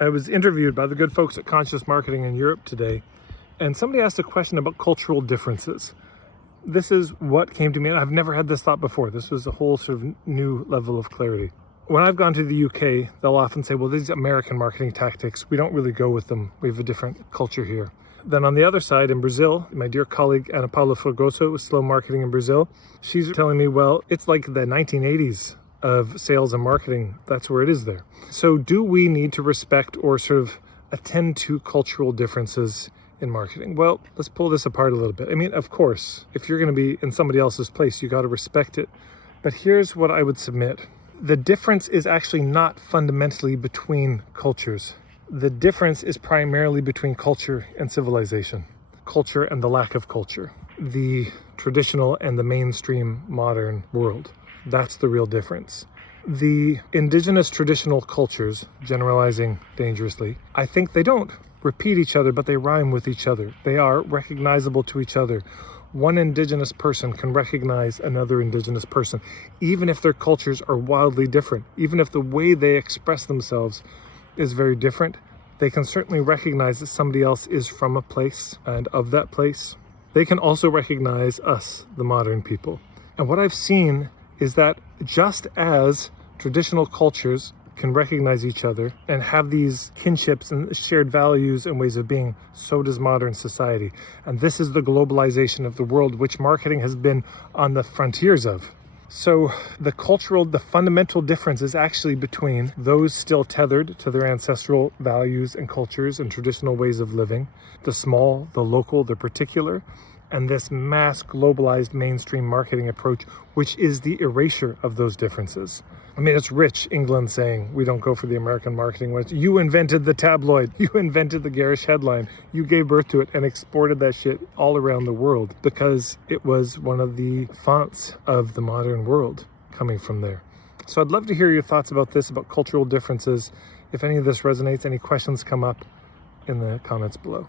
I was interviewed by the good folks at Conscious Marketing in Europe today, and somebody asked a question about cultural differences. This is what came to me, and I've never had this thought before. This was a whole sort of new level of clarity. When I've gone to the UK, they'll often say, well, these American marketing tactics, we don't really go with them. We have a different culture here. Then on the other side, in Brazil, my dear colleague Ana Paula Fragoso with Slow Marketing in Brazil, she's telling me, well, it's like the 1980s of sales and marketing. That's where it is there. So do we need to respect or sort of attend to cultural differences in marketing? Well, let's pull this apart a little bit. I mean, of course, if you're going to be in somebody else's place, you got to respect it. But here's what I would submit. The difference is actually not fundamentally between cultures. The difference is primarily between culture and civilization, culture and the lack of culture, the traditional and the mainstream modern world. That's the real difference. The indigenous traditional cultures, generalizing dangerously, I think they don't repeat each other, but they rhyme with each other. They are recognizable to each other. One indigenous person can recognize another indigenous person, even if their cultures are wildly different, even if the way they express themselves is very different. They can certainly recognize that somebody else is from a place and of that place. They can also recognize us, the modern people. And what I've seen is that just as traditional cultures can recognize each other and have these kinships and shared values and ways of being, so does modern society. And this is the globalization of the world, which marketing has been on the frontiers of. So the fundamental difference is actually between those still tethered to their ancestral values and cultures and traditional ways of living, the small, the local, the particular, and this mass globalized mainstream marketing approach, which is the erasure of those differences. I mean, it's rich England saying we don't go for the American marketing ones. You invented the tabloid. You invented the garish headline. You gave birth to it and exported that shit all around the world because it was one of the fonts of the modern world coming from there. So I'd love to hear your thoughts about this, about cultural differences. If any of this resonates, any questions come up in the comments below.